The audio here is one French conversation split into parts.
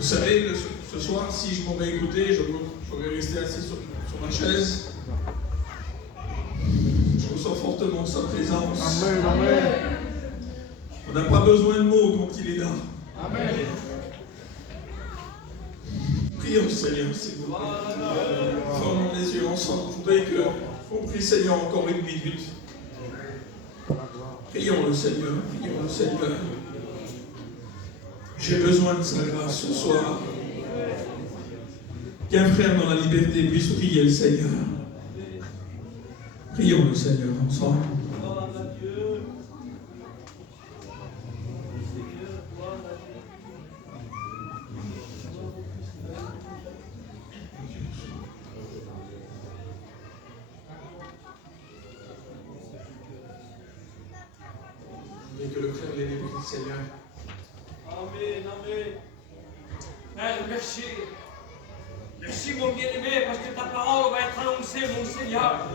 Vous savez, ce soir, si je m'aurais écouté, j'aurais resté assis sur ma chaise. Je ressens fortement sa présence. Amen, amen. On n'a pas besoin de mots quand il est là. Amen. Prions Seigneur, s'il vous plaît. Fermons les yeux ensemble. Je voudrais qu'on prie Seigneur encore une minute. Prions le Seigneur, prions le Seigneur. J'ai besoin de sa grâce ce soir. Qu'un frère dans la liberté puisse prier le Seigneur. Prions le Seigneur ensemble. Et que le frère l'ait pris, Seigneur. Amen, amen. Père, merci. Merci, mon bien-aimé, parce que ta parole va être annoncée, mon Seigneur.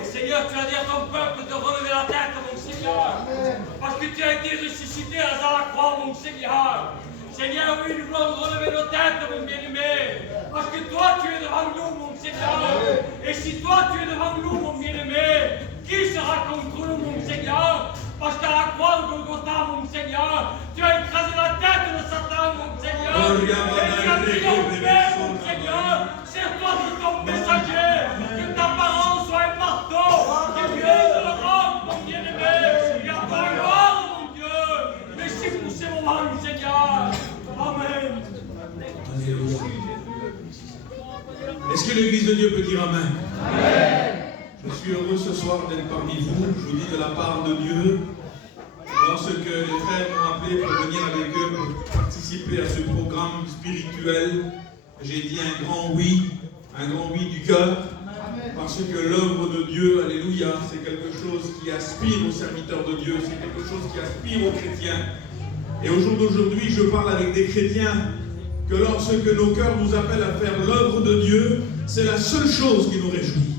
Et Seigneur, tu as dit à ton peuple de relever la tête, mon Seigneur. Parce que tu as été ressuscité à la croix, mon Seigneur. Seigneur, oui, nous voulons relever nos têtes, mon bien-aimé. Parce que toi, tu es devant nous, mon Seigneur. Et si toi, tu es devant nous, mon bien-aimé, qui sera contre nous, mon Seigneur? Parce qu'à la croix de Golgotha, mon Seigneur, tu as écrasé la tête de Satan, mon Seigneur. Et tu as triomphé, mon Seigneur. Sers-toi de ton messager. Que ta parole soit un marteau qui brise le roc, mon bien-aimé. Et à ta gloire, mon Dieu. Merci pour ces moments, Seigneur. Amen. Alléluia. Est-ce que l'Église de Dieu peut dire Amen? Amen. Je suis heureux ce soir d'être parmi vous. Je vous dis de la part de Dieu. Lorsque les frères m'ont appelé pour venir avec eux pour participer à ce programme spirituel, j'ai dit un grand oui du cœur. Parce que l'œuvre de Dieu, alléluia, c'est quelque chose qui aspire aux serviteurs de Dieu, c'est quelque chose qui aspire aux chrétiens. Et au jour d'aujourd'hui, je parle avec des chrétiens que lorsque nos cœurs nous appellent à faire l'œuvre de Dieu, c'est la seule chose qui nous réjouit.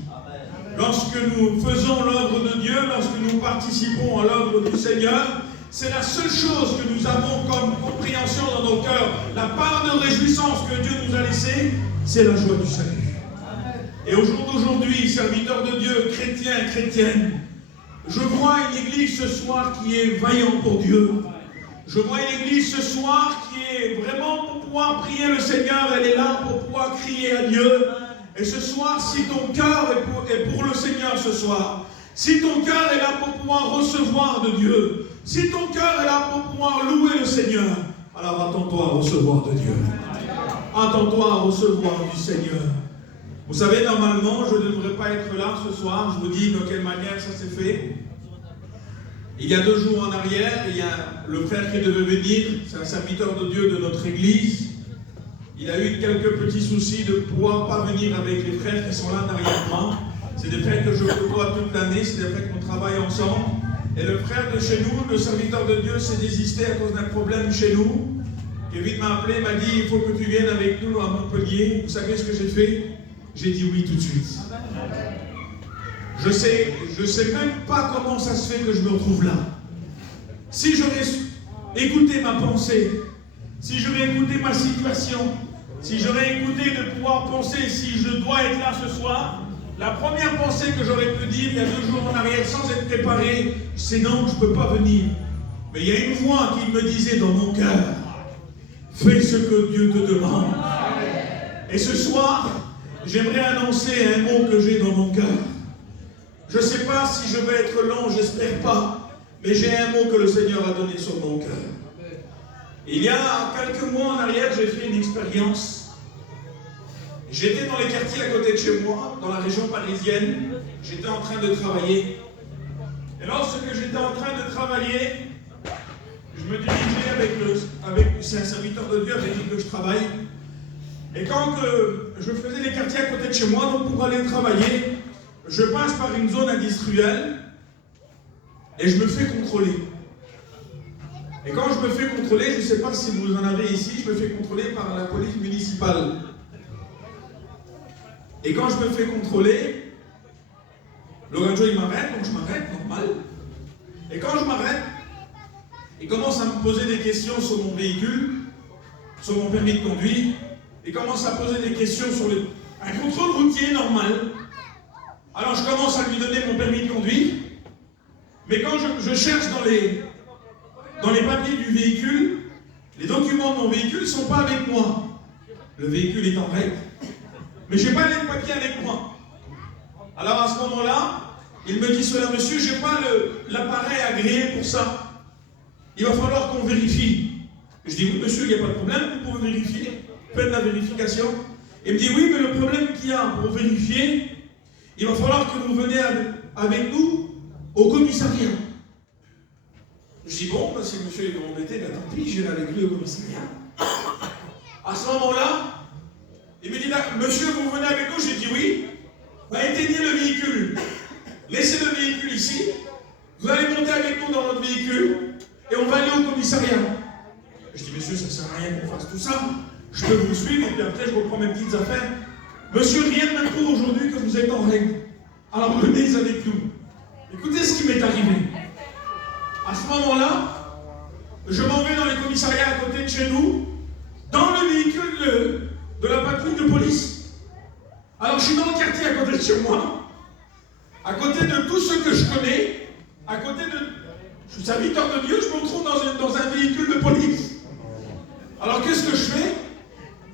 Lorsque nous faisons l'œuvre de Dieu, lorsque nous participons à l'œuvre du Seigneur, c'est la seule chose que nous avons comme compréhension dans nos cœurs. La part de réjouissance que Dieu nous a laissée, c'est la joie du salut. Et au jour d'aujourd'hui, serviteurs de Dieu, chrétiens, chrétiennes, je vois une église ce soir qui est vaillante pour Dieu. Je vois une église ce soir qui est vraiment pour pouvoir prier le Seigneur. Elle est là pour pouvoir crier à Dieu. Et ce soir, si ton cœur est pour le Seigneur ce soir, si ton cœur est là pour pouvoir recevoir de Dieu, si ton cœur est là pour pouvoir louer le Seigneur, alors attends-toi à recevoir de Dieu. Attends-toi à recevoir du Seigneur. Vous savez, normalement, je ne devrais pas être là ce soir. Je vous dis de quelle manière ça s'est fait. Il y a 2 jours en arrière, il y a le frère qui devait venir, c'est un serviteur de Dieu de notre église. Il a eu quelques petits soucis de pouvoir pas venir avec les frères qui sont là derrière moi. C'est des frères que je côtoie toute l'année, c'est des frères qu'on travaille ensemble. Et le frère de chez nous, le serviteur de Dieu, s'est désisté à cause d'un problème chez nous. Kevin m'a appelé, m'a dit, il faut que tu viennes avec nous à Montpellier. Vous savez ce que j'ai fait? J'ai dit oui tout de suite. Je sais même pas comment ça se fait que je me retrouve là. Si j'aurais écouté ma pensée, si j'aurais écouté ma situation, si j'aurais écouté de pouvoir penser si je dois être là ce soir, la première pensée que j'aurais pu dire il y a 2 jours en arrière sans être préparé, c'est non, je ne peux pas venir. Mais il y a une voix qui me disait dans mon cœur, fais ce que Dieu te demande. Et ce soir, j'aimerais annoncer un mot que j'ai dans mon cœur. Je ne sais pas si je vais être long, j'espère pas, mais j'ai un mot que le Seigneur a donné sur mon cœur. Il y a quelques mois en arrière, j'ai fait une expérience. J'étais dans les quartiers à côté de chez moi, dans la région parisienne. J'étais en train de travailler. Et lorsque j'étais en train de travailler, je me dirigeais c'est un serviteur de Dieu avec qui je travaille. Et quand je faisais les quartiers à côté de chez moi, donc pour aller travailler, je passe par une zone industrielle et je me fais contrôler. Et quand je me fais contrôler, je ne sais pas si vous en avez ici, je me fais contrôler par la police municipale. Et quand je me fais contrôler, le radio il m'arrête, donc je m'arrête, normal. Et quand je m'arrête, il commence à me poser des questions sur mon véhicule. sur mon permis de conduire et commence à poser des questions sur un contrôle routier normal. Alors je commence à lui donner mon permis de conduire, mais quand je cherche dans les papiers du véhicule, les documents de mon véhicule ne sont pas avec moi. Le véhicule est en règle, mais je n'ai pas les papiers avec moi. Alors à ce moment-là, il me dit cela, monsieur, je n'ai pas l'appareil agréé pour ça. Il va falloir qu'on vérifie. Je dis, oui monsieur, il n'y a pas de problème, vous pouvez vérifier, faites la vérification. Il me dit, oui, mais le problème qu'il y a pour vérifier, il va falloir que vous veniez avec nous au commissariat. Je dis, bon, si monsieur est embêté, ben tant pis, j'irai avec lui au commissariat. À ce moment-là, il me dit, monsieur, vous venez avec nous? J'ai dit oui. Éteignez le véhicule. Laissez le véhicule ici. Vous allez monter avec nous dans notre véhicule et on va aller au commissariat. Je dis, monsieur, ça ne sert à rien qu'on fasse tout ça. Je peux vous suivre et puis après, je reprends mes petites affaires. Monsieur, rien ne me prouve aujourd'hui que vous êtes en règle. Alors venez avec nous. Écoutez ce qui m'est arrivé. À ce moment-là, je m'en vais dans les commissariats à côté de chez nous, dans le véhicule de la patrouille de police. Alors je suis dans le quartier à côté de chez moi, à côté de tout ce que je connais, à côté de... Je suis serviteur de Dieu, je me retrouve dans un véhicule de police. Alors qu'est-ce que je fais?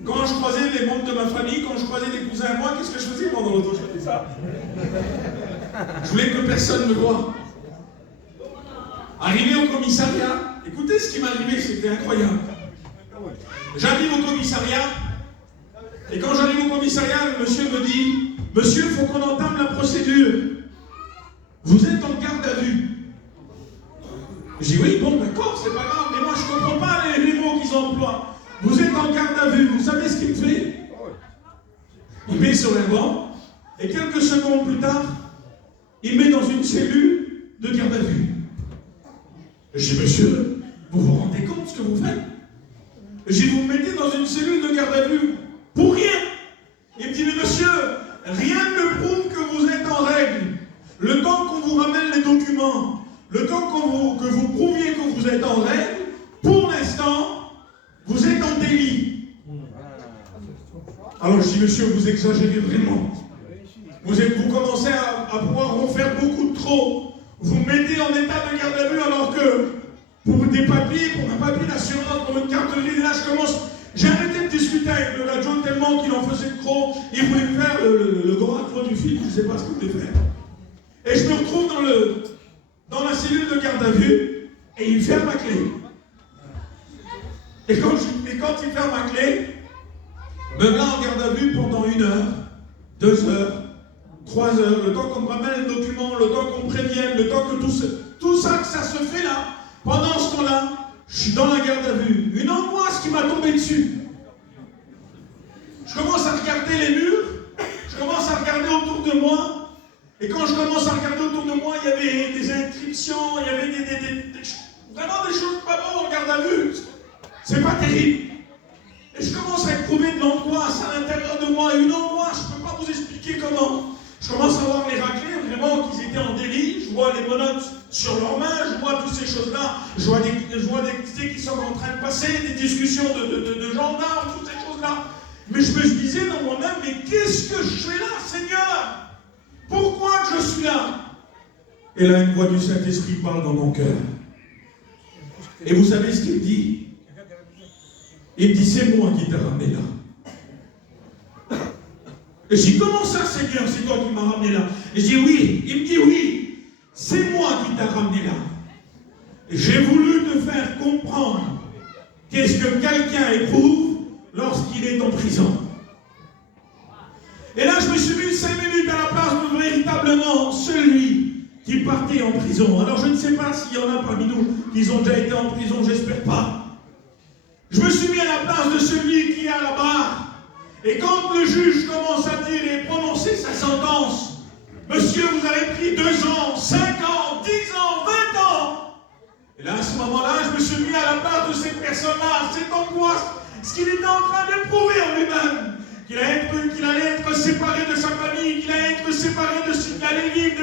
Quand je croisais les membres de ma famille, quand je croisais des cousins à moi, qu'est-ce que je faisais pendant l'auto? Je faisais ça. Je voulais que personne me voie. Arrivé au commissariat, écoutez ce qui m'est arrivé, c'était incroyable. J'arrive au commissariat, et quand j'arrive au commissariat, le monsieur me dit, monsieur, il faut qu'on entame la procédure. Vous êtes en garde à vue. Je dis oui, bon, d'accord, c'est pas grave, mais moi je ne comprends pas les mots qu'ils emploient. Vous êtes en garde à vue, vous savez ce qu'il me fait? Il met sur un banc, et quelques secondes plus tard, il met dans une cellule de garde à vue. Je dis, monsieur, vous vous rendez compte de ce que vous faites? Je dis, vous me mettez dans une cellule de garde à vue pour rien. Il me dit, mais monsieur, rien ne prouve que vous êtes en règle. Le temps qu'on vous ramène les documents, le temps que vous prouviez que vous êtes en règle, pour l'instant, vous êtes en délit. Alors je dis, monsieur, vous exagérez vraiment. Vous commencez à pouvoir en faire beaucoup de trop. Vous me mettez en état de garde à vue alors que pour des papiers, pour un papier d'assurance, pour une carte de vie, là je commence. J'ai arrêté de discuter avec le radio tellement qu'il en faisait trop. Il voulait faire le grand accro du film, je ne sais pas ce qu'il voulait faire. Et je me retrouve dans la cellule de garde à vue et il ferme ma clé. Et quand il ferme ma clé, me voilà en garde à vue pendant 1 heure, 2 heures, 3 heures, le temps qu'on me ramène le document, le temps qu'on me prévienne, le temps que tout ça que ça se fait là. Pendant ce temps-là, je suis dans la garde à vue. Une angoisse qui m'a tombé dessus. Je commence à regarder les murs, je commence à regarder autour de moi. Et quand je commence à regarder autour de moi, il y avait des inscriptions, il y avait vraiment des choses pas bonnes en garde à vue. C'est pas terrible. Et je commence à éprouver de l'angoisse à l'intérieur de moi. Une angoisse, je ne peux pas vous expliquer comment. Je commence à voir les raclés, vraiment qu'ils étaient en délit. Je vois les menottes sur leurs mains, je vois toutes ces choses-là. Je vois des qui sont en train de passer, des discussions de gendarmes, toutes ces choses-là. Mais je me disais dans moi-même, mais qu'est-ce que je fais là, Seigneur? Pourquoi je suis là? Et là, une voix du Saint-Esprit parle dans mon cœur. Et vous savez ce qu'il me dit? Il me dit, c'est moi qui t'ai ramené là. Et je dis, comment ça, Seigneur, c'est toi qui m'as ramené là? Et je dis, oui. Il me dit, oui, c'est moi qui t'ai ramené là. J'ai voulu te faire comprendre qu'est-ce que quelqu'un éprouve lorsqu'il est en prison. Et là, je me suis mis 5 minutes à la place de véritablement celui qui partait en prison. Alors, je ne sais pas s'il y en a parmi nous qui ont déjà été en prison, j'espère pas. Je me suis mis à la place de celui qui est à la barre. Et quand le juge commence à dire et prononcer sa sentence, monsieur, vous avez pris 2 ans, 5 ans, 10 ans, 20 ans. Et là, à ce moment-là, je me suis mis à la place de ces personnes-là, cette angoisse, ce qu'il était en train de prouver en lui-même. Qu'il allait être séparé de sa famille, qu'il allait être séparé qu'il allait vivre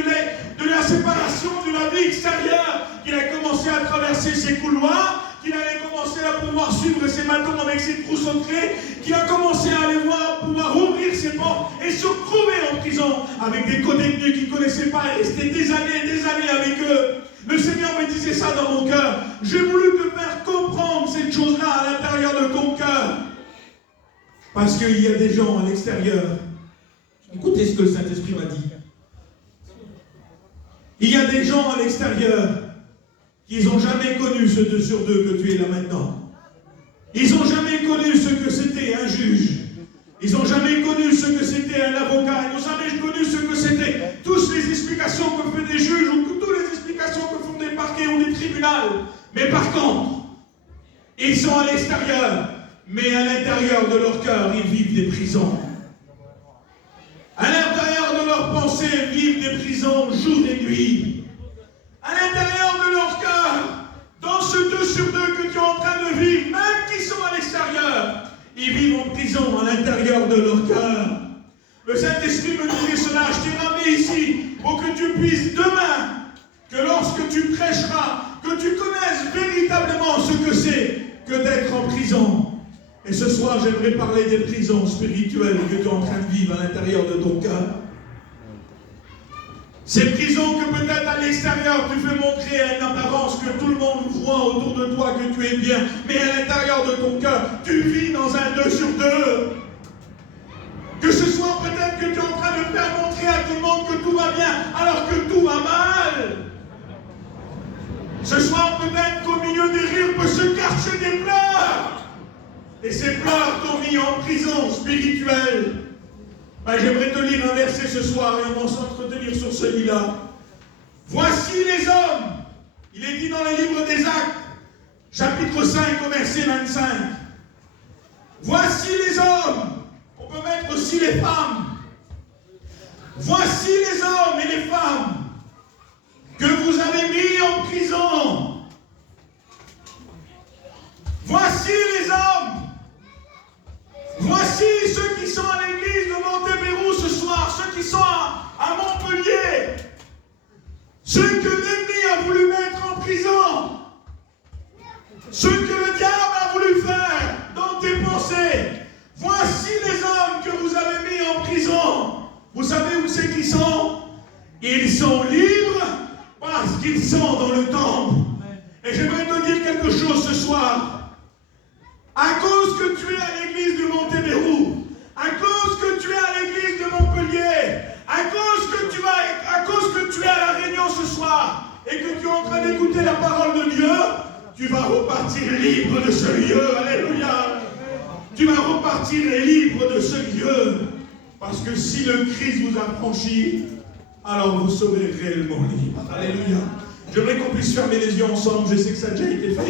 de la séparation de la vie extérieure, qu'il allait commencer à traverser ses couloirs, qu'il allait commencer à pouvoir suivre ses bâtons avec ses trousseaux de clés, qu'il a commencé à aller voir, pouvoir ouvrir ses portes et se retrouver en prison avec des co-détenus qu'il ne connaissait pas et rester des années avec eux. Le Seigneur me disait ça dans mon cœur. J'ai voulu te faire comprendre cette chose-là à l'intérieur de ton cœur. Parce qu'il y a des gens à l'extérieur. Écoutez ce que le Saint-Esprit m'a dit. Il y a des gens à l'extérieur qui n'ont jamais connu ce 2 sur 2 que tu es là maintenant. Ils n'ont jamais connu ce que c'était un juge. Ils n'ont jamais connu ce que c'était un avocat. Ils n'ont jamais connu ce que c'était toutes les explications que font des juges ou toutes les explications que font des parquets ou des tribunaux. Mais par contre, ils sont à l'extérieur, mais à l'intérieur de leur cœur, ils vivent des prisons. À l'intérieur de leurs pensées, vivent des prisons jour et nuit. À l'intérieur de leur cœur, dans ce 2 sur 2 que tu es en train de vivre, même qui sont à l'extérieur, ils vivent en prison à l'intérieur de leur cœur. Le Saint-Esprit me disait cela, je t'ai ramené ici pour que tu puisses demain, que lorsque tu prêcheras, que tu connaisses véritablement ce que c'est que d'être en prison. Et ce soir, j'aimerais parler des prisons spirituelles que tu es en train de vivre à l'intérieur de ton cœur. Ces prisons que peut-être à l'extérieur tu fais montrer à une apparence que tout le monde voit autour de toi que tu es bien, mais à l'intérieur de ton cœur, tu vis dans un 2 sur 2. Que ce soit peut-être que tu es en train de faire montrer à tout le monde que tout va bien, alors que tout va mal. Ce soir, peut-être qu'au milieu des rires peut se cacher des pleurs. Et ces pleurs t'ont mis en prison spirituelle. J'aimerais te lire un verset ce soir et on va s'entretenir sur celui-là. Voici les hommes. Il est dit dans le livre des Actes, chapitre 5 au verset 25. Voici les hommes. On peut mettre aussi les femmes. Voici les hommes et les femmes que vous avez mis en prison. Voici les hommes. Voici ceux qui sont à l'église de Montebéroux ce soir, ceux qui sont à Montpellier, ceux que l'ennemi a voulu mettre en prison, ceux que le diable a voulu faire dans tes pensées. Voici les hommes que vous avez mis en prison. Vous savez où c'est qu'ils sont? Ils sont libres parce qu'ils sont dans le temple. Et j'aimerais te dire quelque chose ce soir. À cause que tu es à l'église de Montebéroux, à cause que tu es à l'église de Montpellier, à cause que tu es à la Réunion ce soir et que tu es en train d'écouter la parole de Dieu, tu vas repartir libre de ce lieu. Alléluia. Tu vas repartir libre de ce lieu. Parce que si le Christ vous a franchi, alors vous serez réellement libre. Alléluia. J'aimerais qu'on puisse fermer les yeux ensemble. Je sais que ça a déjà été fait.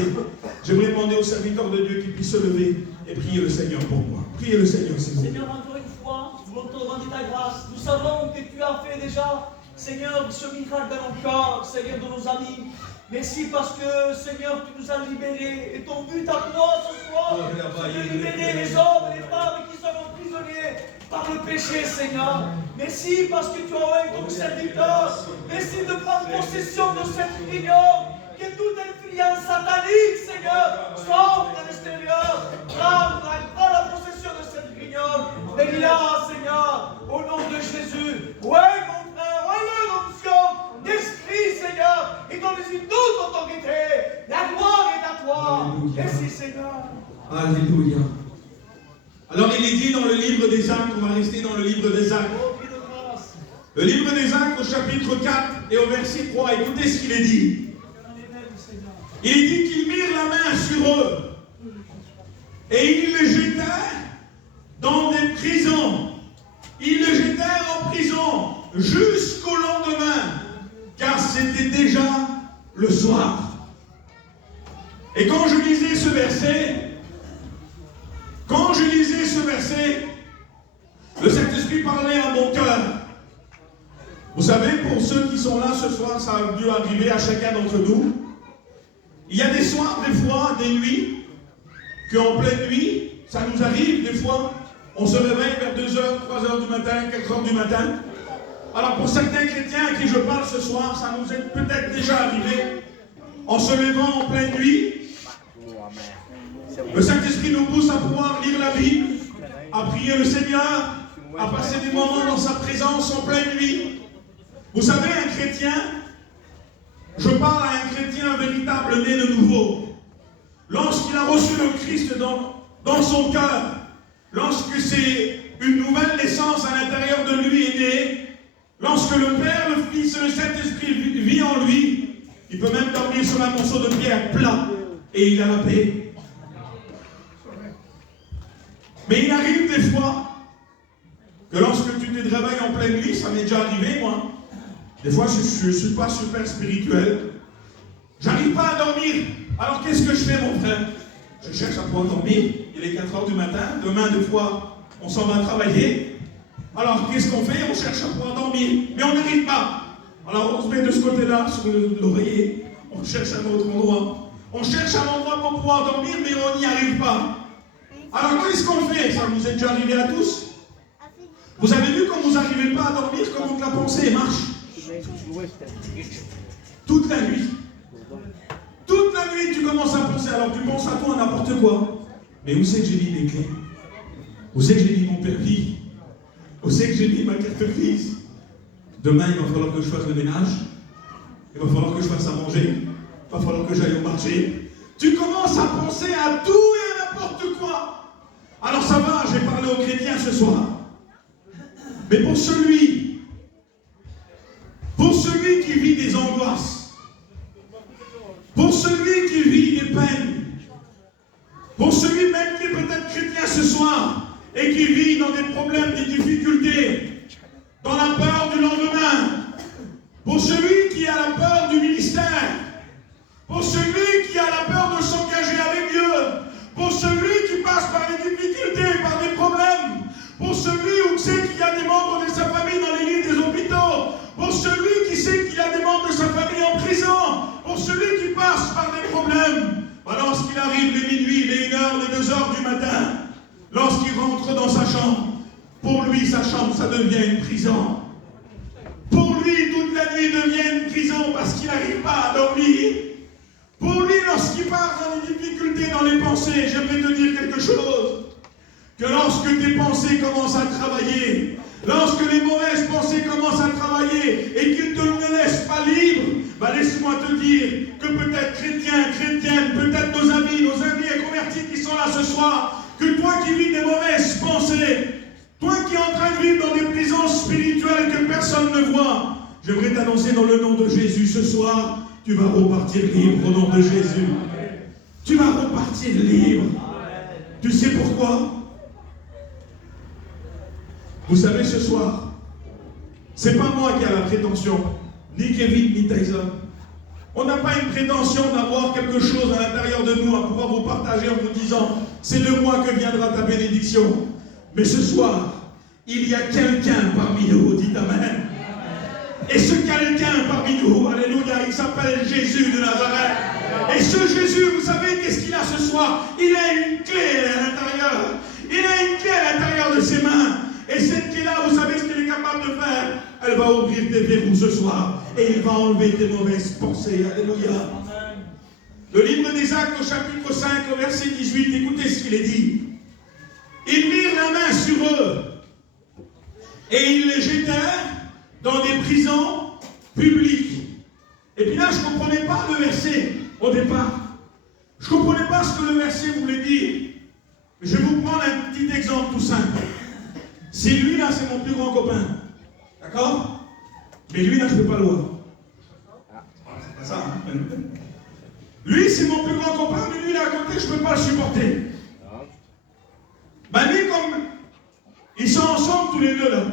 J'aimerais demander aux serviteurs de Dieu qu'ils puissent se lever et prier le Seigneur pour moi. Priez le Seigneur, s'il vous plaît. Seigneur, encore une fois, nous voulons te demander ta grâce. Nous savons que tu as fait déjà, Seigneur, ce miracle dans nos corps, Seigneur, de nos amis. Merci parce que, Seigneur, tu nous as libérés. Et ton but à toi ce soir, c'est de libérer les hommes et les femmes qui sont emprisonnés par le péché, Seigneur. Merci parce que tu as envoyé ton serviteur. Merci de prendre possession de cette réunion. Que toute influence satanique, Seigneur, sorte à l'extérieur. Prends la possession de cette réunion. Bénis-la, Seigneur, au nom de Jésus. Ouais, mon frère, ouais, l'onction d'esprit, Seigneur. Et donne-lui toute autorité. La gloire est à toi. Alléluia. Merci, Seigneur. Alléluia. Alors il est dit dans le livre des Actes, on va rester dans le livre des Actes. Oh, Dieu de grâce. Le livre des Actes au chapitre 4 et au verset 3, écoutez ce qu'il est dit. Il est dit qu'ils mirent la main sur eux et ils les jetèrent dans des prisons. Ils les jetèrent en prison jusqu'au lendemain, car c'était déjà le soir. Et quand je lisais ce verset, le Saint-Esprit parlait à mon cœur. Vous savez, pour ceux qui sont là ce soir, ça a dû arriver à chacun d'entre nous. Il y a des soirs, des fois, des nuits, qu'en pleine nuit, ça nous arrive, des fois, on se réveille vers 2h, 3h du matin, 4h du matin. Alors pour certains chrétiens à qui je parle ce soir, ça nous est peut-être déjà arrivé, en se levant en pleine nuit, Le Saint-Esprit nous pousse à pouvoir lire la Bible, à prier le Seigneur, à passer des moments dans sa présence en pleine nuit. Vous savez, un chrétien, je parle à un chrétien véritable né de nouveau. Lorsqu'il a reçu le Christ dans son cœur, lorsque c'est une nouvelle naissance à l'intérieur de lui est née, lorsque le Père, le Fils et le Saint-Esprit vit en lui, il peut même dormir sur un morceau de pierre plat et il a la paix. Mais il arrive des fois que lorsque tu te réveilles en pleine nuit, ça m'est déjà arrivé moi, des fois je ne suis pas super spirituel, j'arrive pas à dormir. Alors qu'est-ce que je fais mon frère? Je cherche à pouvoir dormir, il est 4 h du matin, demain deux fois on s'en va travailler. Alors qu'est-ce qu'on fait? On cherche à pouvoir dormir, mais on n'arrive pas. Alors on se met de ce côté-là, sur l'oreiller, on cherche un autre endroit. On cherche un endroit pour pouvoir dormir, mais on n'y arrive pas. Alors qu'est-ce qu'on fait? Ça vous est déjà arrivé à tous? Vous avez vu quand vous n'arrivez pas à dormir, comment que la pensée marche? Toute la nuit. Toute la nuit, tu commences à penser. Alors tu penses à toi, n'importe quoi. Mais où c'est que j'ai mis mes clés? Où c'est que j'ai mis mon permis? Où c'est que j'ai mis ma carte grise? Demain, il va falloir que je fasse le ménage. Il va falloir que je fasse à manger. Il va falloir que j'aille au marché. Tu commences à penser à tout et à n'importe quoi. Alors ça va, je vais parler aux chrétiens ce soir. Mais pour celui qui vit des angoisses, pour celui qui vit des peines, pour celui même qui est peut-être chrétien ce soir et qui vit dans des problèmes, des difficultés, dans la peur du lendemain, pour celui qui a la peur du ministère, pour celui qui a la peur de s'engager avec Dieu, pour celui qui passe par des difficultés, par des problèmes, pour celui où sait qu'il y a des membres de sa famille dans les lits des hôpitaux, pour celui qui sait qu'il y a des membres de sa famille en prison, pour celui qui passe par des problèmes, lorsqu'il arrive les minuit, les 1 h, les 2 h du matin, lorsqu'il rentre dans sa chambre, pour lui, sa chambre, ça devient une prison. Pour lui, toute la nuit devient une prison parce qu'il n'arrive pas à dormir. Pour lui, lorsqu'il part dans les difficultés, dans les pensées, j'aimerais te dire quelque chose. Que lorsque tes pensées commencent à travailler, lorsque les mauvaises pensées commencent à travailler et qu'ils ne te laissent pas libre, laisse-moi te dire que peut-être chrétiens, chrétiennes, peut-être nos amis et convertis qui sont là ce soir, que toi qui vis des mauvaises pensées, toi qui es en train de vivre dans des prisons spirituelles que personne ne voit, j'aimerais t'annoncer dans le nom de Jésus ce soir, tu vas repartir libre au nom de Jésus. Tu vas repartir libre. Tu sais pourquoi? Vous savez, ce soir, c'est pas moi qui ai la prétention, ni Kevin, ni Tyson. On n'a pas une prétention d'avoir quelque chose à l'intérieur de nous à pouvoir vous partager en vous disant, c'est de moi que viendra ta bénédiction. Mais ce soir, il y a quelqu'un parmi nous, dites Amen. Et ce quelqu'un parmi nous, alléluia, il s'appelle Jésus de Nazareth. Et ce Jésus, vous savez qu'est-ce qu'il a ce soir? Il a une clé à l'intérieur. Il a une clé à l'intérieur de ses mains. Et cette clé-là, vous savez ce qu'elle est capable de faire? Elle va ouvrir tes verrous ce soir. Et il va enlever tes mauvaises pensées. Alléluia. Le livre des Actes au chapitre 5, au verset 18, écoutez ce qu'il est dit. Ils mirent la main sur eux. Et ils les jetèrent dans des prisons publiques. Et puis là, je ne comprenais pas le verset au départ. Je ne comprenais pas ce que le verset voulait dire. Je vais vous prendre un petit exemple tout simple. Si lui, là, c'est mon plus grand copain. D'accord? Mais lui, là, je ne peux pas le voir. C'est pas ça, hein? Lui, c'est mon plus grand copain, mais lui, là, à côté, je ne peux pas le supporter. Lui, comme ils sont ensemble tous les deux, là.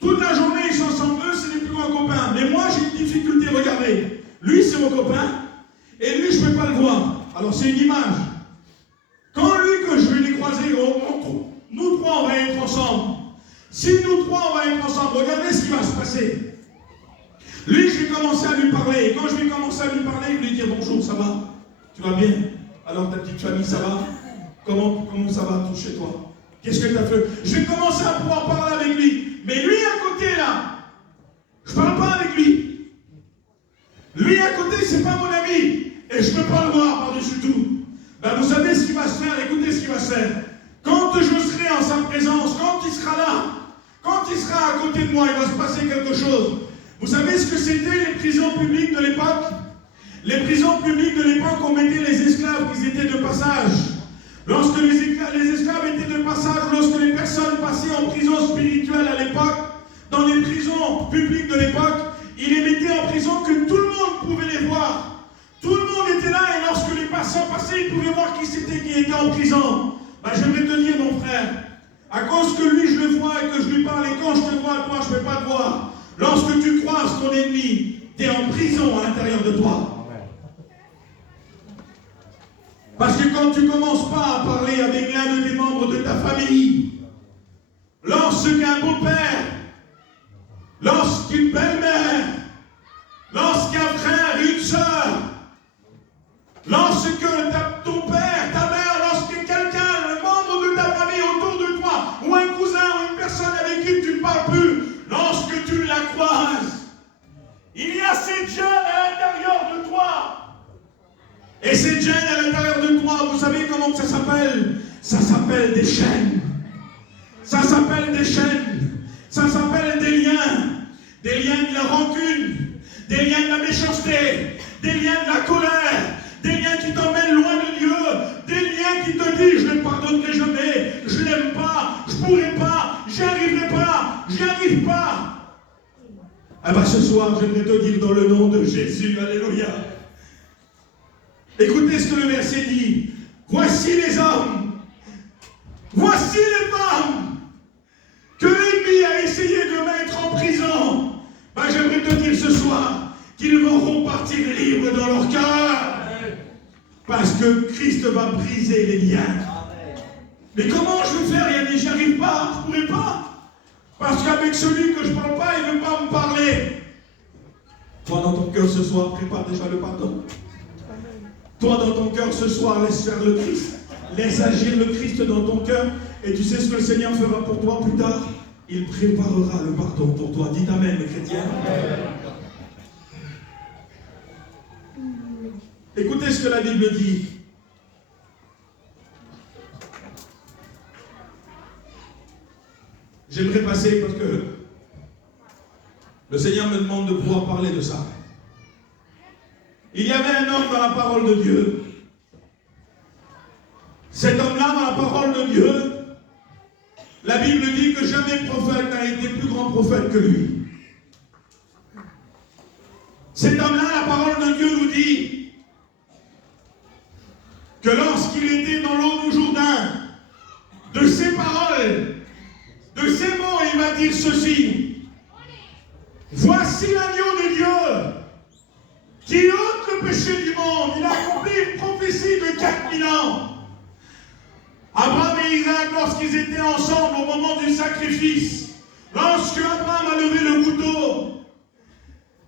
Toute la journée, ils sont ensemble, eux, c'est les plus grands copains. Mais moi, j'ai une difficulté, regardez. Lui, c'est mon copain, et lui, je ne peux pas le voir. Alors, c'est une image. Quand lui, que je vais les croiser, nous trois, on va être ensemble. Si nous trois, on va être ensemble, regardez ce qui va se passer. Lui, je vais commencer à lui parler. Et quand je vais commencer à lui parler, je vais lui dire bonjour, ça va? Tu vas bien? Alors, ta petite famille, ça va? Comment ça va, tout chez toi? Qu'est-ce que tu as fait? Je vais commencer à pouvoir parler avec lui. Mais lui, à côté, là, je ne parle pas avec lui. Lui, à côté, c'est pas mon ami. Et je ne peux pas le voir par-dessus tout. Ben vous savez ce qui va se faire, écoutez ce qui va se faire. Quand je serai en sa présence, quand il sera là, quand il sera à côté de moi, il va se passer quelque chose. Vous savez ce que c'était les prisons publiques de l'époque? Les prisons publiques de l'époque, on mettait les esclaves qui étaient de passage. Lorsque les esclaves étaient de passage, lorsque les personnes passaient en prison spirituelle à l'époque, dans les prisons publiques de l'époque, ils les mettaient en prison que tout le monde pouvait les voir. Tout le monde était là et lorsque les passants passaient, ils pouvaient voir qui c'était qui était en prison. Ben, j'aimerais te dire, mon frère, à cause que lui, je le vois et que je lui parle, et quand je te vois, toi, je ne peux pas te voir. Lorsque tu croises ton ennemi, tu es en prison à l'intérieur de toi. Parce que quand tu ne commences pas à parler avec l'un de tes membres de ta famille, lorsqu'un beau-père, lorsqu'une belle-mère, lorsqu'un frère, une sœur, lorsque ton père, ta mère, lorsque quelqu'un, un membre de ta famille autour de toi, ou un cousin, ou une personne avec qui tu ne parles plus, lorsque tu la croises, il y a cette gêne à l'intérieur de toi. Et cette gêne à l'intérieur de toi, vous savez comment ça s'appelle? Ça s'appelle des chaînes. Ça s'appelle des chaînes. Ça s'appelle des liens. Des liens de la rancune. Des liens de la méchanceté. Des liens de la colère. Des liens qui t'emmènent loin de Dieu. Des liens qui te disent, je ne pardonnerai jamais. Je ne l'aime pas. Je ne pourrai pas. J'y arriverai pas. J'y arrive pas. Ah ben ce soir, j'aimerais te dire dans le nom de Jésus. Alléluia. Écoutez ce que le verset dit. Voici les hommes, voici les femmes que l'ennemi a essayé de mettre en prison. Ben, j'aimerais te dire ce soir qu'ils vont partir libres dans leur cœur. Parce que Christ va briser les liens. Mais comment je vais faire? J'y arrive pas, je ne pourrai pas. Parce qu'avec celui que je ne parle pas, il ne veut pas me parler. Toi, dans ton cœur ce soir, prépare déjà le pardon. Toi, dans ton cœur, ce soir, laisse faire le Christ. Laisse agir le Christ dans ton cœur. Et tu sais ce que le Seigneur fera pour toi plus tard? Il préparera le pardon pour toi. Dites Amen, les chrétiens. Écoutez ce que la Bible dit. J'aimerais passer parce que le Seigneur me demande de pouvoir parler de ça. Il y avait un homme dans la parole de Dieu. Cet homme-là, dans la parole de Dieu, la Bible dit que jamais prophète n'a été plus grand prophète que lui. Cet homme-là, la parole de Dieu nous dit que lorsqu'il était dans l'eau du Jourdain, de ses paroles, de ses mots, il va dire ceci. Voici l'agneau de Dieu qui ôte le péché du monde. Il a accompli une prophétie de 4000 ans. Abraham et Isaac, lorsqu'ils étaient ensemble au moment du sacrifice, lorsque Abraham a levé le couteau,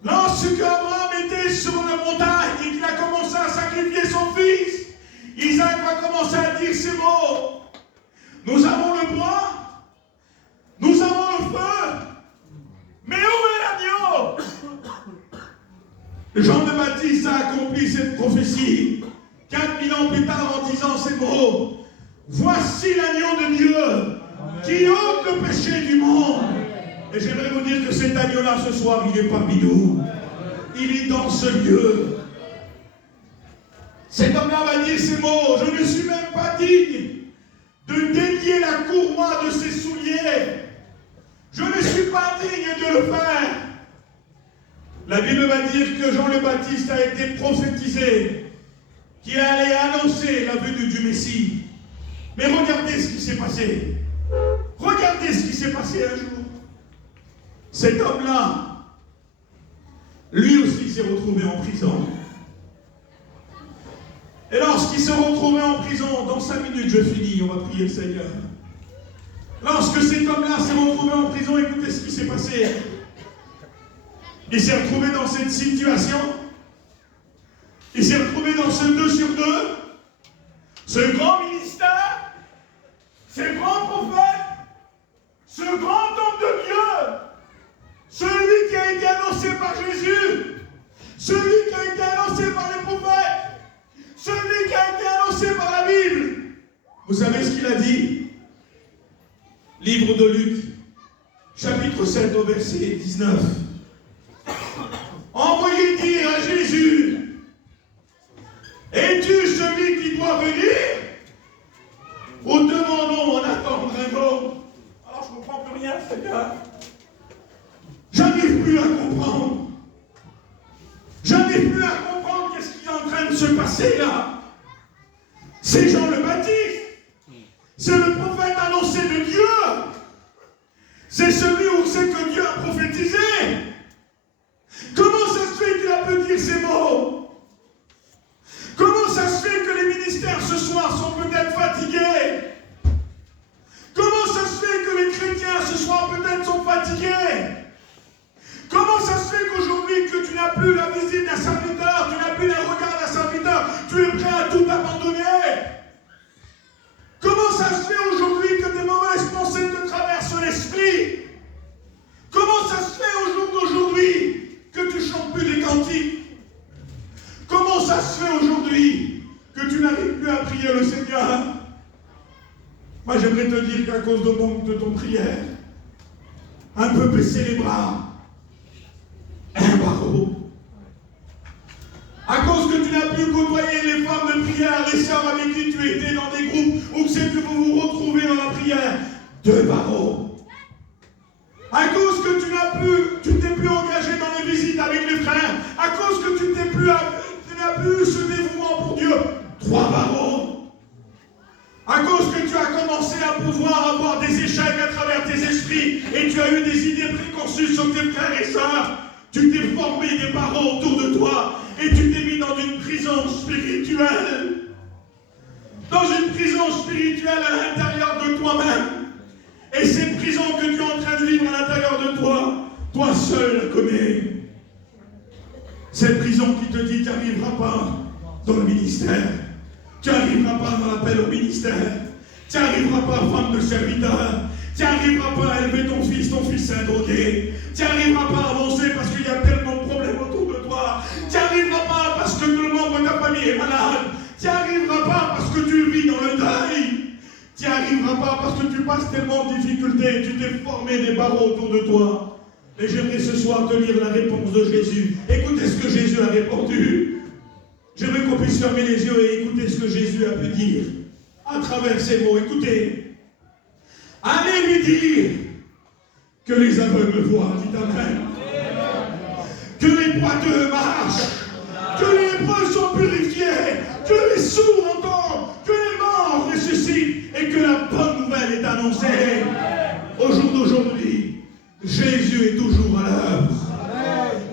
lorsque Abraham était sur la montagne et qu'il a commencé à sacrifier son fils, Isaac va commencer à dire ces mots. Nous avons le bois, nous avons le feu, mais où est l'agneau? Jean le Baptiste a accompli cette prophétie 4000 ans plus tard en disant ces mots. Voici l'agneau de Dieu qui ôte le péché du monde. Et j'aimerais vous dire que cet agneau-là ce soir, il est parmi nous. Il est dans ce lieu. Cet homme-là va dire ces mots. Je ne suis même pas digne de délier la courroie de ses souliers. Je ne suis pas digne de le faire. La Bible va dire que Jean le Baptiste a été prophétisé, qui allait annoncer la venue du Messie. Mais regardez ce qui s'est passé. Regardez ce qui s'est passé un jour. Cet homme-là, lui aussi s'est retrouvé en prison. Et lorsqu'il s'est retrouvé en prison, dans 5 minutes je finis, on va prier le Seigneur. Lorsque cet homme-là s'est retrouvé en prison, écoutez ce qui s'est passé. Il s'est retrouvé dans cette situation. Il s'est retrouvé dans ce 2 sur 2. Ce grand ministère, ce grand prophète, ce grand homme de Dieu, celui qui a été annoncé par Jésus, celui qui a été annoncé par les prophètes, celui qui a été annoncé commencer par la Bible. Vous savez ce qu'il a dit? Livre de Luc, chapitre 7 au verset 19. Envoyez dire à Jésus, es-tu celui qui doit venir? Ou demandons, on attend vraiment? Alors je ne comprends plus rien, Seigneur. J'arrive plus à comprendre. J'arrive plus à comprendre qu'est-ce qui est en train de se passer là. C'est Jean le Baptiste. C'est le prophète annoncé de Dieu. C'est celui où c'est que Dieu a prophétisé. Comment ça se fait qu'il a pu dire ces mots? Comment ça se fait que les ministères ce soir sont peut-être fatigués? Comment ça se fait que les chrétiens ce soir peut-être sont fatigués? Comment ça se fait qu'aujourd'hui que tu n'as plus la visite d'un serviteur, tu n'as plus le regard d'un serviteur, tu es prêt à tout abandonner? Comment ça se fait aujourd'hui que des mauvaises pensées te traversent l'esprit? Comment ça se fait au jour d'aujourd'hui que tu chantes plus des cantiques? Comment ça se fait aujourd'hui que tu n'arrives plus à prier le Seigneur? Moi j'aimerais te dire qu'à cause de ton prière, un peu baisser les bras, un barreau. À cause que tu n'as plus côtoyé les femmes de prière, les sœurs avec qui tu étais dans des groupes, où c'est que vous vous retrouvez dans la prière, 2 barreaux. À cause que tu t'es plus engagé dans les visites avec les frères, à cause que tu n'as plus eu ce dévouement pour Dieu, 3 barreaux. À cause que tu as commencé à pouvoir avoir des échecs à travers tes esprits et tu as eu des idées préconçues sur tes frères et sœurs, tu t'es formé des barreaux autour de toi et tu t'es mis dans une prison spirituelle. Dans une prison spirituelle à l'intérieur de toi-même. Et cette prison que tu es en train de vivre à l'intérieur de toi, toi seul la connais. Cette prison qui te dit tu n'arriveras pas dans le ministère. Tu n'arriveras pas dans l'appel au ministère. Tu n'arriveras pas, femme de serviteur. Tu n'arriveras pas à élever ton fils est un drogué. Tu n'arriveras pas à avancer parce qu'il y a tellement de problèmes autour de toi. Tu n'arriveras pas parce que tout le membre de ta famille est malade. Tu n'arriveras pas parce que tu vis dans le deuil. Tu n'y arriveras pas parce que tu passes tellement de difficultés. Tu t'es formé des barreaux autour de toi. Et j'aimerais ce soir te lire la réponse de Jésus. Écoutez ce que Jésus a répondu. J'aimerais qu'on puisse fermer les yeux et écouter ce que Jésus a pu dire à travers ces mots. Écoutez. Allez lui dire que les aveugles voient, dites Amen. Que les boiteux marchent, que les lépreux sont purifiés, que les sourds entendent, que les morts ressuscitent et que la bonne nouvelle est annoncée. Au jour d'aujourd'hui, Jésus est toujours à l'œuvre.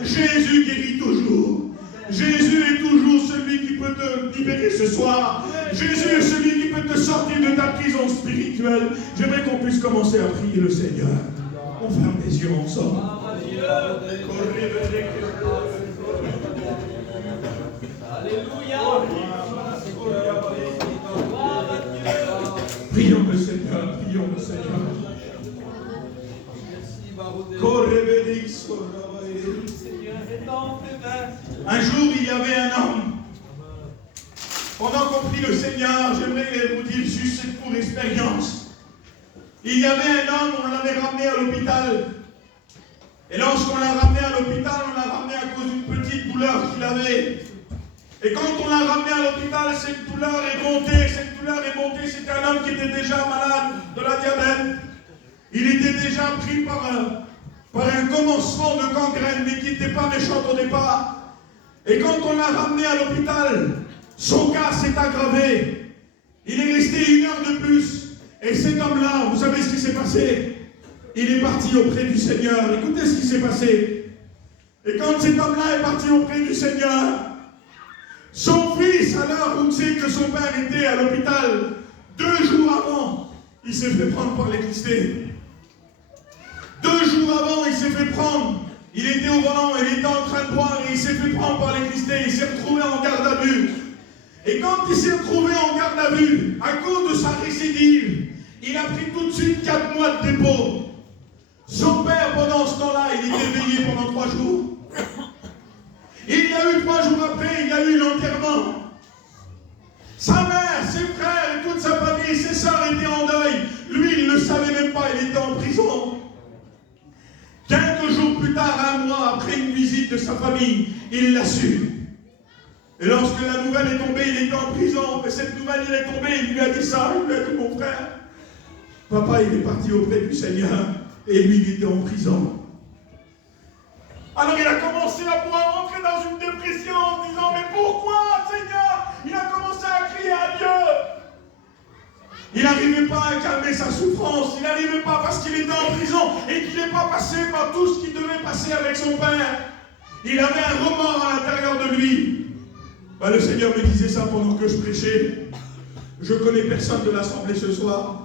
Jésus guérit toujours. Jésus est toujours celui qui peut te libérer ce soir. Jésus est celui qui peut te sortir de ta prison spirituelle. J'aimerais qu'on puisse commencer à prier le Seigneur. On ferme les yeux ensemble. Alléluia. Prions le Seigneur, prions le Seigneur. Un jour, il y avait un homme. Pendant qu'on prie le Seigneur, j'aimerais vous dire juste cette courte expérience. Il y avait un homme, on l'avait ramené à l'hôpital. Et lorsqu'on l'a ramené à l'hôpital, on l'a ramené à cause d'une petite douleur qu'il avait. Et quand on l'a ramené à l'hôpital, cette douleur est montée. C'était un homme qui était déjà malade de la diabète. Il était déjà pris par un commencement de gangrène, mais qui n'était pas méchant au départ. Et quand on l'a ramené à l'hôpital, son cas s'est aggravé. Il est resté 1 heure de plus. Et cet homme-là, vous savez ce qui s'est passé? Il est parti auprès du Seigneur. Écoutez ce qui s'est passé. Et quand cet homme-là est parti auprès du Seigneur, son fils, à l'heure où c'est que son père était à l'hôpital, 2 jours avant, il s'est fait prendre par l'électricité. 2 jours avant, il s'est fait prendre. Il était au volant, il était en train de boire et il s'est fait prendre par l'électricité. Il s'est retrouvé en garde à vue. Et quand il s'est retrouvé en garde à vue, à cause de sa récidive, il a pris tout de suite 4 mois de dépôt. Son père, pendant ce temps-là, il était veillé pendant 3 jours. Il y a eu 3 jours après, il y a eu l'enterrement. Sa mère, ses frères et toute sa famille, ses sœurs étaient en deuil. Lui, il ne savait même pas, il était en prison. Quelques jours plus tard, un mois après une visite de sa famille, il l'a su. Et lorsque la nouvelle est tombée, il était en prison. Mais cette nouvelle, il est tombée, il lui a dit ça, il lui a dit, mon frère, papa, il est parti auprès du Seigneur, et lui, il était en prison. Alors il a commencé à pouvoir rentrer dans une dépression en disant, mais pourquoi, Seigneur? Il a commencé à crier à Dieu. Il n'arrivait pas à calmer sa souffrance, il n'arrivait pas parce qu'il était en prison et qu'il n'est pas passé par tout ce qu'il devait passer avec son père. Il avait un remords à l'intérieur de lui. Ben, le Seigneur me disait ça pendant que je prêchais. Je connais personne de l'assemblée ce soir.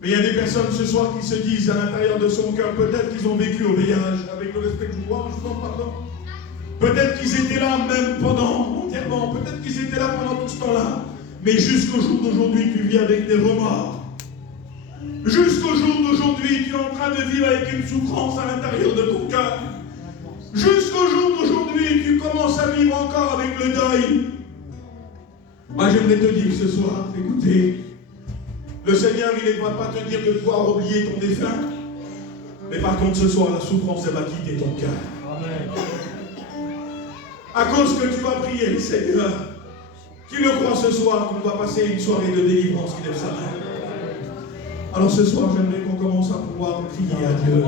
Mais il y a des personnes ce soir qui se disent à l'intérieur de son cœur, peut-être qu'ils ont vécu au VIH, avec le respect que je vous vois, je vous en pardon. Peut-être qu'ils étaient là même pendant l'enterrement, peut-être qu'ils étaient là pendant tout ce temps-là. Mais jusqu'au jour d'aujourd'hui, tu vis avec des remords. Jusqu'au jour d'aujourd'hui, tu es en train de vivre avec une souffrance à l'intérieur de ton cœur. Jusqu'au jour d'aujourd'hui, tu commences à vivre encore avec le deuil. Moi, j'aimerais te dire ce soir, écoutez, le Seigneur, il ne va pas te dire de pouvoir oublier ton défunt. Mais par contre, ce soir, la souffrance, elle va quitter ton cœur. Amen. À cause que tu vas prier le Seigneur, qui le croit ce soir qu'on va passer une soirée de délivrance qui lève sa main. Alors ce soir, j'aimerais qu'on commence à pouvoir prier à Dieu.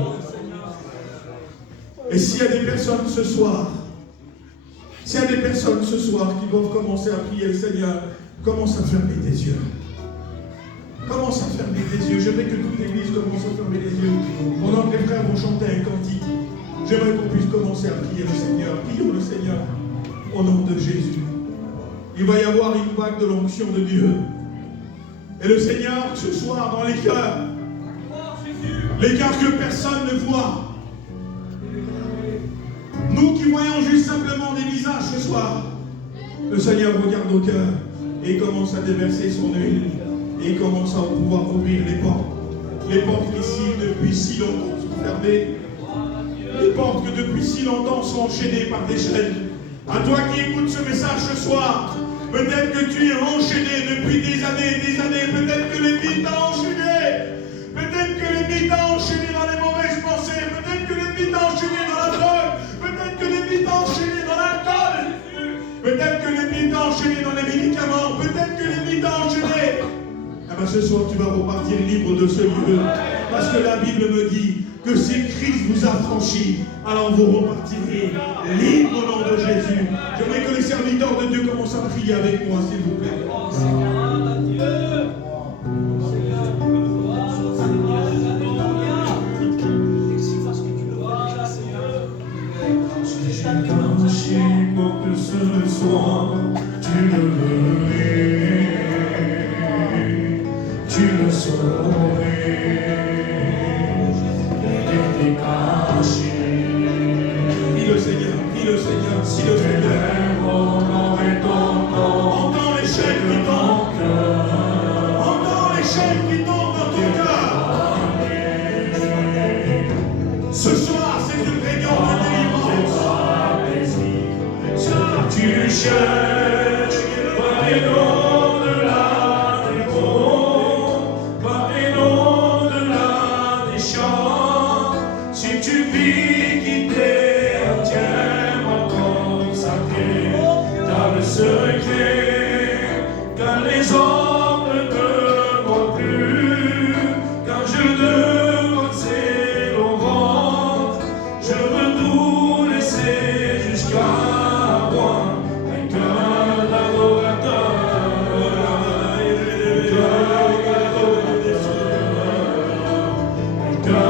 Et s'il y a des personnes ce soir, qui doivent commencer à prier le Seigneur, commence à fermer tes yeux. Commence à fermer tes yeux. J'aimerais que toute l'église commence à fermer les yeux. Pendant que les frères vont chanter un cantique, j'aimerais qu'on puisse commencer à prier le Seigneur. Prions le Seigneur au nom de Jésus. Il va y avoir une vague de l'onction de Dieu. Et le Seigneur, ce soir, dans les cœurs que personne ne voit, nous qui voyons juste simplement des visages ce soir, le Seigneur regarde au cœur et commence à déverser son huile et commence à pouvoir ouvrir les portes. Les portes ici, depuis si longtemps, sont fermées. Les portes que depuis si longtemps sont enchaînées par des chaînes. À toi qui écoutes ce message ce soir, peut-être que tu es enchaîné depuis des années, peut-être que l'ennemi t'a enchaîné, peut-être que l'ennemi t'a enchaîné dans les mauvaises pensées, peut-être que l'ennemi t'a enchaîné dans la drogue, peut-être que l'ennemi t'a enchaîné dans l'alcool, peut-être que l'ennemi t'a enchaîné dans les médicaments, peut-être que l'ennemi t'a enchaîné. Eh bien ce soir tu vas repartir libre de ce lieu, parce que la Bible me dit que si Christ vous a franchi, alors vous repartirez libre au nom de Jésus. J'aimerais que les serviteurs de Dieu commencent à prier avec moi, s'il vous plaît. Pour que ce soir tu le verrais, tu le saurais. Prie le Seigneur, si le Seigneur entend les chaînes qui tombent, entend les chaînes qui tombent dans ton cœur. Ce soir, c'est une réunion de délivrance. Tu cherches par les au-delà des monts, par les au-delà des champs. Si tu vis qui t'est entièrement consacré, dans le secret, quand les hommes ne voient plus, quand je demande c'est l'aurore, je veux tout laisser jusqu'à moi, un cœur d'adorateur, un cœur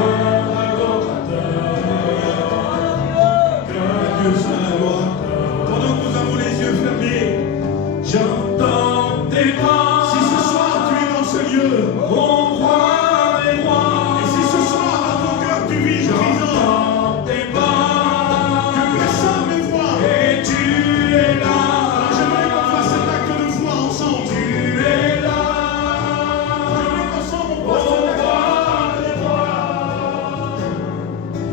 Pendant que nous avons les yeux fermés, j'entends tes voix. si ce soir tu es dans ce lieu, Mon roi des rois, et si ce soir dans ton cœur tu vis brisant, j'entends tes pas, que personne ne voit, et tu es là, alors j'aimerais qu'on fasse cet acte de foi ensemble. tu es là, J'aimerais qu'ensemble on fasse mon cet acte. roi des rois.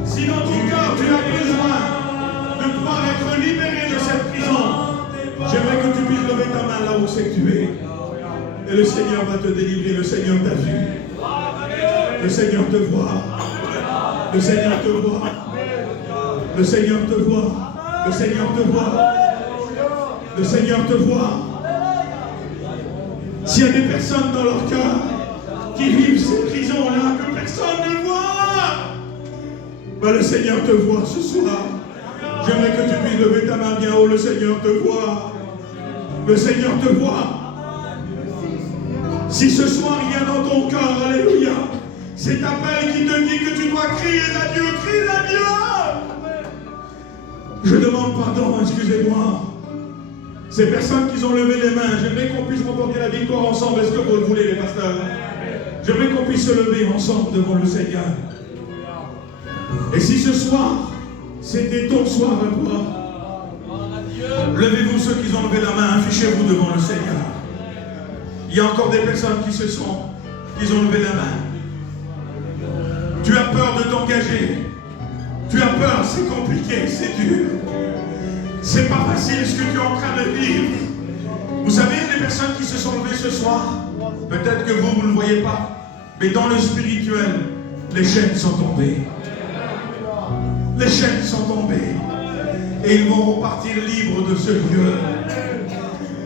Si dans ton cœur tu as besoin de pouvoir être libéré de cette prison, j'aimerais que tu puisses lever ta main là où c'est que tu es. Seigneur va te délivrer, le Seigneur t'a vu. Le Seigneur te voit. Le Seigneur te voit. Le Seigneur te voit. Le Seigneur te voit. Le Seigneur te voit. S'il y a des personnes dans leur cœur qui vivent ces prisons-là que personne ne voit, ben le Seigneur te voit ce soir. J'aimerais que tu puisses lever ta main bien haut. Le Seigneur te voit. Le Seigneur te voit. Si ce soir il y a dans ton cœur, alléluia, cet appel qui te dit que tu dois crier à Dieu, crie à Dieu. Je demande pardon, excusez-moi. Ces personnes qui ont levé les mains, j'aimerais qu'on puisse remporter la victoire ensemble. Est-ce que vous le voulez, les pasteurs? J'aimerais qu'on puisse se lever ensemble devant le Seigneur. Et si ce soir, c'était ton soir à toi, levez-vous ceux qui ont levé la main, affichez-vous devant le Seigneur. Il y a encore des personnes qui ont levé la main. Tu as peur de t'engager. Tu as peur, c'est compliqué, c'est dur. C'est pas facile ce que tu es en train de vivre. Vous savez, les personnes qui se sont levées ce soir, peut-être que vous ne le voyez pas, mais dans le spirituel, les chaînes sont tombées. Les chaînes sont tombées. Et ils vont repartir libres de ce lieu.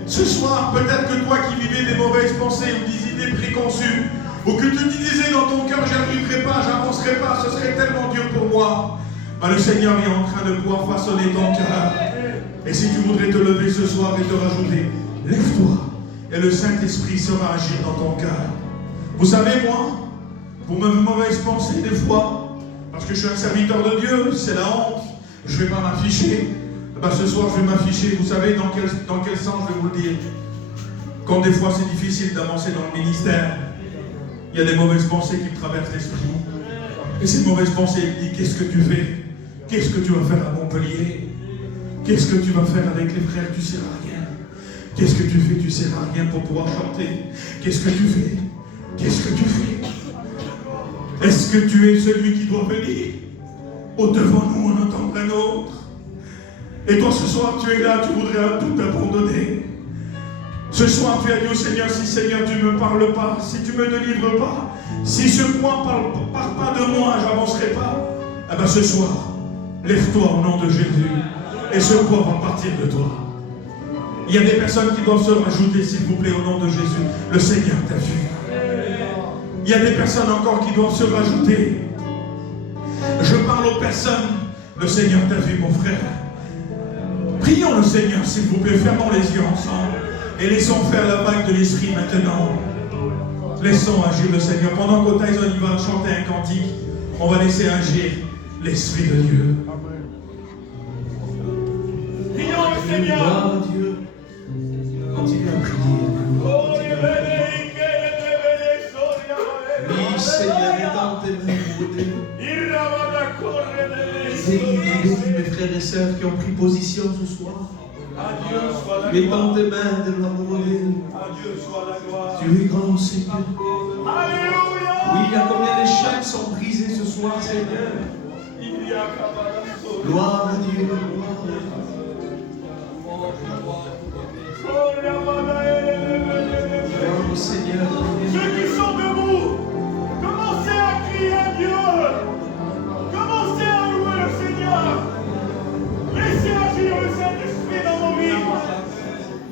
Ce soir, peut-être que toi qui vivais des mauvaises pensées ou des idées préconçues, ou que tu te disais dans ton cœur, j'arriverai pas, j'avancerai pas, ce serait tellement dur pour moi, ben, le Seigneur est en train de pouvoir façonner ton cœur. Et si tu voudrais te lever ce soir et te rajouter, lève-toi, et le Saint-Esprit sera agir dans ton cœur. Vous savez, moi, pour mes mauvaises pensées, des fois, parce que je suis un serviteur de Dieu, c'est la honte, je ne vais pas m'afficher. Ben, ce soir, je vais m'afficher. Vous savez dans quel sens je vais vous le dire? Quand des fois c'est difficile d'avancer dans le ministère, il y a des mauvaises pensées qui me traversent l'esprit. Et ces mauvaises pensées me disent, qu'est-ce que tu fais? Qu'est-ce que tu vas faire à Montpellier? Qu'est-ce que tu vas faire avec les frères? Tu ne sers à rien. Qu'est-ce que tu fais? Tu ne sers à rien pour pouvoir chanter. Qu'est-ce que tu fais? Qu'est-ce que tu fais? Est-ce que tu es celui qui doit venir? Au-devant nous, on entend un autre. Et toi, ce soir, tu es là, tu voudrais tout abandonner. Ce soir, tu as dit au Seigneur, si Seigneur, tu ne me parles pas, si tu ne me délivres pas, si ce point ne part pas de moi, je n'avancerai pas. Eh bien, ce soir, lève-toi au nom de Jésus. Et ce poids va partir de toi. Il y a des personnes qui doivent se rajouter, s'il vous plaît, au nom de Jésus. Le Seigneur t'a vu. Il y a des personnes encore qui doivent se rajouter. Je parle aux personnes. Le Seigneur t'a vu, mon frère. Prions le Seigneur, s'il vous plaît. Fermons les yeux ensemble. Et laissons faire la vague de l'Esprit maintenant. Laissons agir le Seigneur. Pendant qu'Otaïson il va chanter un cantique, on va laisser agir l'Esprit de Dieu. Prions le Seigneur. Dieu, continue à prier. Oui, Seigneur, est dans tes mains, mon Dieu. Bénis mes frères et sœurs qui ont pris position ce soir. Mets dans tes mains de l'amour de Dieu. Tu es grand, Seigneur. Alléluia. Oui, il y a combien de chaînes sont brisées ce soir, Seigneur. Gloire à Dieu. Gloire au Seigneur. Ceux qui sont debout, commencez à crier à Dieu. Commencez à louer le Seigneur. Laissez agir le Saint-Esprit dans vos vies.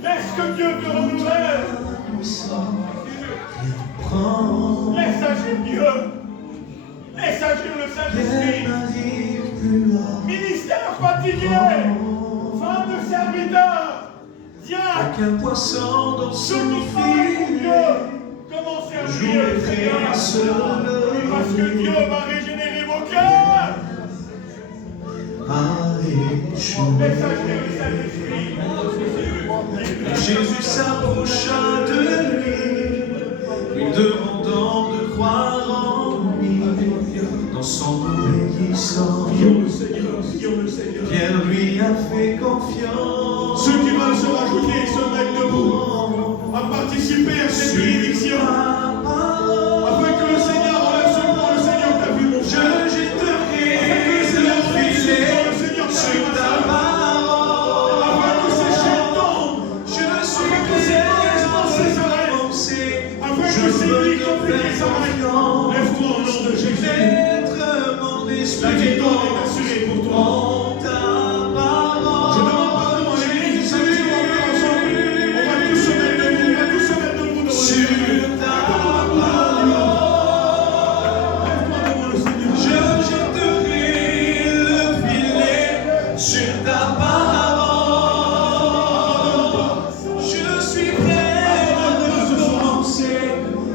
Laisse que Dieu te renouvelle. Laisse agir Dieu. Laisse agir le Saint-Esprit. Ministère fatigué. Femme de serviteur. Tiens. Qu'un poisson dans Ceux son qui travaillent pour filet. Dieu. Commencez à prier le Seigneur. Parce que Dieu va régénérer vos cœurs. Laisse agir le Saint-Esprit. Jésus s'approcha de lui, lui demandant de croire en lui, dans son obéissance. Prions le Seigneur, prions le Seigneur. Pierre lui a fait confiance. Ceux qui veulent se rajouter et se mettre debout, à participer à cette bénédiction, afin que le Seigneur enlève ce point, le Seigneur t'a vu, mon Je frère. jetterai Afin le filet le Seigneur t'a sur vu, ta afin parole. que ces chaînes tombent, Je suis afin que ces mauvaises pensées s'arrêtent. avancé à afin que ces nuits compliquées s'arrêtent. Lève-toi au nom de Jésus. La victoire est assurée pour toi. Je demande pardon à l'église, samedi, on va ensemble. On va tous se mettre debout, on va tous se mettre debout devant le Seigneur. Lève-toi devant le Seigneur. Je jetterai le filet sur ta parole. Je suis prêt à recommencer.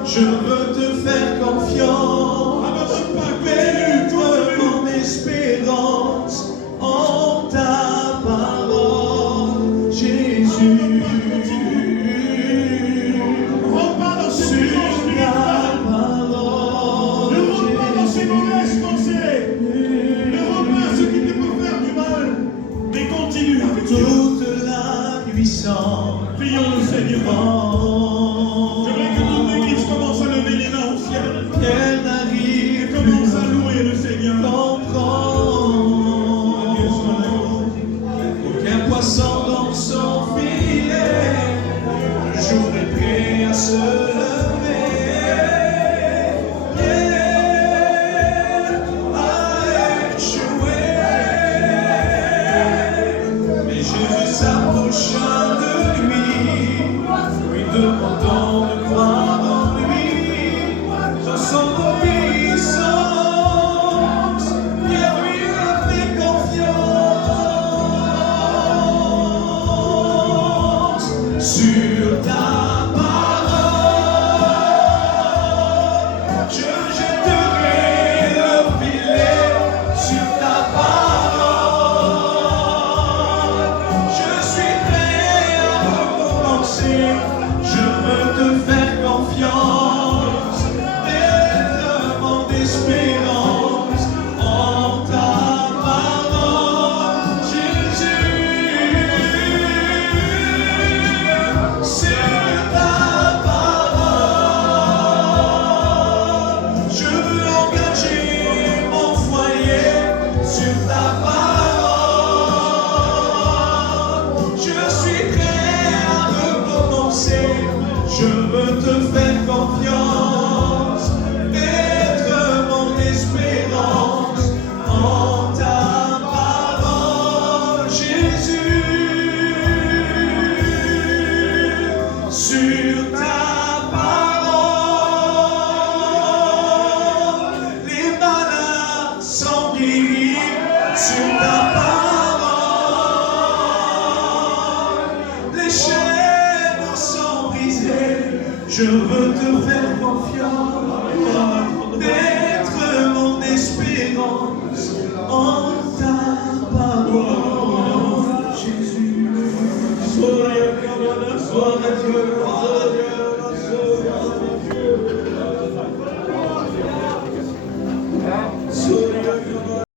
Je veux te faire confiance. Abandonne pas, Mettre mon espérance en ta parole, Jésus. rentre pas dans ces Sur violents ta spirituels. parole, Ne rentre pas dans ces mauvaises pensées. Ne rentre pas à ce qui te peut faire du mal. Mais continue avec Dieu. toute la puissance. Prions le Seigneur. J'aimerais que toute l'église commence à lever les mains au ciel. Qu'elle n'arrive Commence à louer le Seigneur. comprendre. Aucun poisson dans son filet, le jour est prêt à se lever. A échoué, mais Jésus s'approcha de lui demandant de croire en lui, dans son obéissance, Pierre lui a fait confiance. Sur ta parole, je jetterai le filet. Sur ta parole, je suis prêt à recommencer. Je veux te faire confiance, mettre mon espérance en ta parole, Jésus. Sur ta parole, je veux engager mon foyer. Sur ta parole, je suis prêt à recommencer. Je veux te faire confiance, mettre mon espérance en ta parole, Jésus. Sur ta parole, les malades sont guéris. Sur ta parole, les chaînes sont brisées. Je veux te faire confiance, mettre mon espérance en ta parole, Jésus. Sois à Dieu.